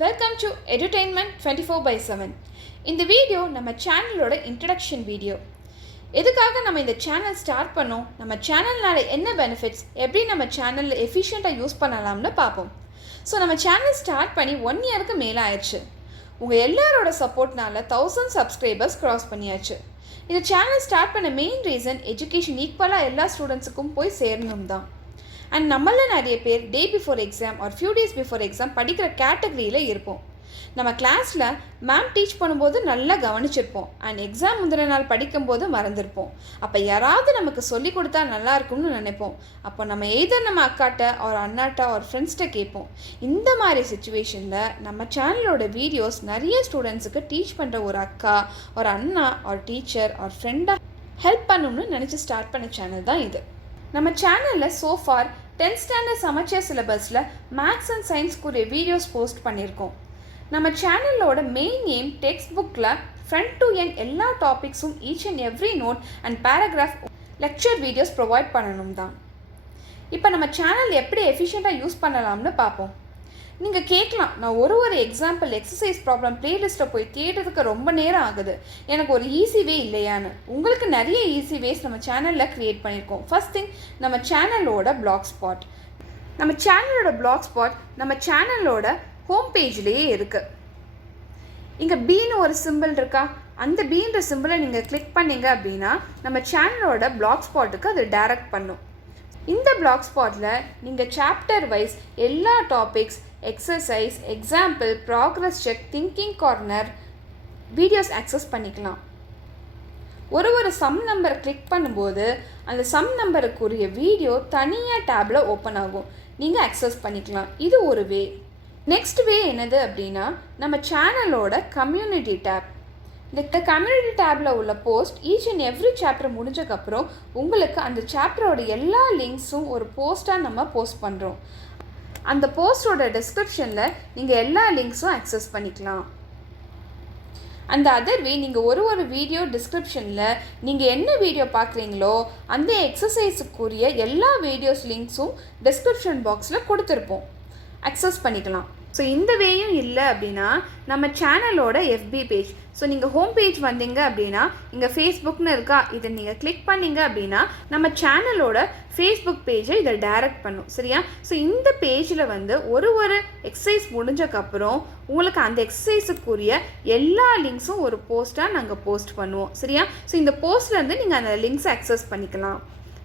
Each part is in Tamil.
Welcome to Edutainment 24/7. இந்த வீடியோ நம்ம சேனலோட இன்ட்ரடக்ஷன் வீடியோ. எதுக்காக நம்ம இந்த சேனல் ஸ்டார்ட் பண்ணோம், நம்ம சேனல்னால என்ன பெனிஃபிட்ஸ், எப்படி நம்ம சேனலில் எஃபிஷியண்ட்டாக யூஸ் பண்ணலாம்னு பார்ப்போம். ஸோ நம்ம சேனல் ஸ்டார்ட் பண்ணி 1 இயருக்கு மேலே ஆயிடுச்சு. உங்கள் எல்லாரோட சப்போர்ட்னால 1000 சப்ஸ்கிரைபர்ஸ் க்ராஸ் பண்ணியாச்சு. இந்த சேனல் ஸ்டார்ட் பண்ண மெயின் ரீசன் எஜுகேஷன் ஈக்குவலாக எல்லா ஸ்டூடெண்ட்ஸுக்கும் போய் சேரணும் தான். அண்ட் நம்மளில் நிறைய பேர் day before exam R few days before exam படிக்கிற கேட்டகரியில் இருப்போம். நம்ம கிளாஸில் மேம் டீச் பண்ணும்போது நல்லா கவனிச்சிருப்போம், அண்ட் எக்ஸாம் முந்தின நாள் படிக்கும்போது மறந்துருப்போம். அப்போ யாராவது நமக்கு சொல்லி கொடுத்தா நல்லா இருக்கும்னு நினைப்போம். அப்போ நம்ம எய்தர் நம்ம அக்காட்ட ஒரு அண்ணாட்ட ஒரு ஃப்ரெண்ட்ஸ்கிட்ட கேட்போம். இந்த மாதிரி சுச்சுவேஷனில் நம்ம சேனலோட வீடியோஸ் நிறைய ஸ்டூடெண்ட்ஸுக்கு டீச் பண்ணுற ஒரு அக்கா, ஒரு அண்ணா, ஒரு டீச்சர், ஒரு ஃப்ரெண்டாக ஹெல்ப் பண்ணணும்னு நினச்சி ஸ்டார்ட் பண்ண சேனல் தான் இது. நம்ம சேனலில் சோஃபார் 10th ஸ்டாண்டர்ட் சமச்சர் சிலபஸில் மேக்ஸ் அண்ட் சயின்ஸ்க்குரிய வீடியோஸ் போஸ்ட் பண்ணியிருக்கோம். நம்ம சேனலோட மெயின் எய்ம் டெக்ஸ்ட் புக்கில் ஃப்ரண்ட் டு எண்ட் எல்லா டாபிக்ஸும் each and every note and paragraph lecture videos provide பண்ணணும் தான். இப்போ நம்ம சேனல் எப்படி எஃபிஷியண்ட்டாக யூஸ் பண்ணலாம்னு பார்ப்போம். நீங்கள் கேட்கலாம், நான் ஒரு எக்ஸாம்பிள் எக்ஸசைஸ் ப்ராப்ளம் ப்ளேலிஸ்ட்டை போய் தேடுறதுக்கு ரொம்ப நேரம் ஆகுது, எனக்கு ஒரு ஈஸி வே இல்லையான்னு. உங்களுக்கு நிறைய ஈஸி வேஸ் நம்ம சேனலில் க்ரியேட் பண்ணியிருக்கோம். ஃபர்ஸ்ட் திங், நம்ம சேனலோட பிளாக் ஸ்பாட். நம்ம சேனலோட ஹோம் பேஜ்லேயே இருக்குது. இங்கே பீன்னு ஒரு சிம்பிள் இருக்கா, அந்த பீன்ற சிம்பிளை நீங்கள் கிளிக் பண்ணிங்க அப்படின்னா நம்ம சேனலோட பிளாக் ஸ்பாட்டுக்கு அது டைரக்ட் பண்ணும். இந்த பிளாக் ஸ்பாட்டில் நீங்கள் சாப்டர் வைஸ் எல்லா topics, exercise, example, progress check, thinking corner videos access பண்ணிக்கலாம். ஒரு சம் நம்பரை கிளிக் பண்ணும்போது அந்த சம் நம்பருக்குரிய வீடியோ தனியாக டேப்பில் ஓப்பன் ஆகும், நீங்கள் ஆக்சஸ் பண்ணிக்கலாம். இது ஒரு வே. நெக்ஸ்ட் வே என்னது அப்படின்னா நம்ம சேனலோட கம்யூனிட்டி டேப். இந்த கம்யூனிட்டி டேப்பில் உள்ள post each and every chapter முடிஞ்சக்கப்புறம் உங்களுக்கு அந்த சாப்டரோட எல்லா லிங்க்ஸும் ஒரு போஸ்ட்டாக நம்ம போஸ்ட் பண்ணுறோம். அந்த போஸ்டோட டிஸ்கிரிப்ஷனில் நீங்கள் எல்லா லிங்க்ஸும் ஆக்சஸ் பண்ணிக்கலாம். அந்த அதர் வே, நீங்கள் ஒரு வீடியோ டிஸ்கிரிப்ஷனில் நீங்கள் என்ன வீடியோ பார்க்குறீங்களோ அந்த எக்ஸசைஸுக்குரிய எல்லா வீடியோஸ் லிங்க்ஸும் டிஸ்கிரிப்ஷன் பாக்ஸில் கொடுத்துருப்போம், அக்சஸ் பண்ணிக்கலாம். ஸோ இந்த வேயும் இல்லை அப்படின்னா நம்ம சேனலோட எஃபி பேஜ். ஸோ நீங்கள் ஹோம் பேஜ் வந்தீங்க அப்படின்னா இங்கே ஃபேஸ்புக்னு இருக்கா, இதை நீங்கள் கிளிக் பண்ணிங்க அப்படின்னா நம்ம சேனலோட ஃபேஸ்புக் பேஜை இதை டைரக்ட் பண்ணும், சரியா? ஸோ இந்த பேஜில் வந்து ஒரு எக்ஸசைஸ் முடிஞ்சக்கப்புறம் உங்களுக்கு அந்த எக்ஸசைஸுக்குரிய எல்லா லிங்க்ஸும் ஒரு போஸ்ட்டாக நாங்கள் போஸ்ட் பண்ணுவோம், சரியா? ஸோ இந்த போஸ்ட்லேருந்து நீங்கள் அந்த லிங்க்ஸை அக்சஸ் பண்ணிக்கலாம்.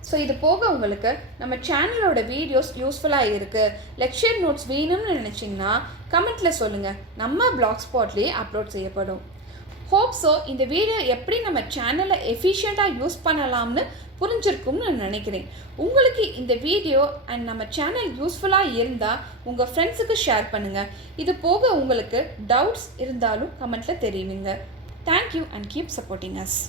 ஸோ இது போக உங்களுக்கு நம்ம சேனலோட வீடியோஸ் யூஸ்ஃபுல்லாக இருக்குது, லெக்சர் நோட்ஸ் வேணும்னு நினச்சிங்கன்னா கமெண்ட்டில் சொல்லுங்கள், நம்ம பிளாக் ஸ்பாட்லேயே அப்லோட் செய்யப்படும். ஹோப்ஸோ இந்த வீடியோ எப்படி நம்ம சேனலை எஃபிஷியண்ட்டாக யூஸ் பண்ணலாம்னு புரிஞ்சிருக்கும்னு நான் நினைக்கிறேன். உங்களுக்கு இந்த வீடியோ அண்ட் நம்ம சேனல் யூஸ்ஃபுல்லாக இருந்தால் உங்கள் ஃப்ரெண்ட்ஸுக்கு ஷேர் பண்ணுங்கள். இது போக உங்களுக்கு டவுட்ஸ் இருந்தாலும் கமெண்ட்டில் தெரியுங்க. Thank you and keep supporting us.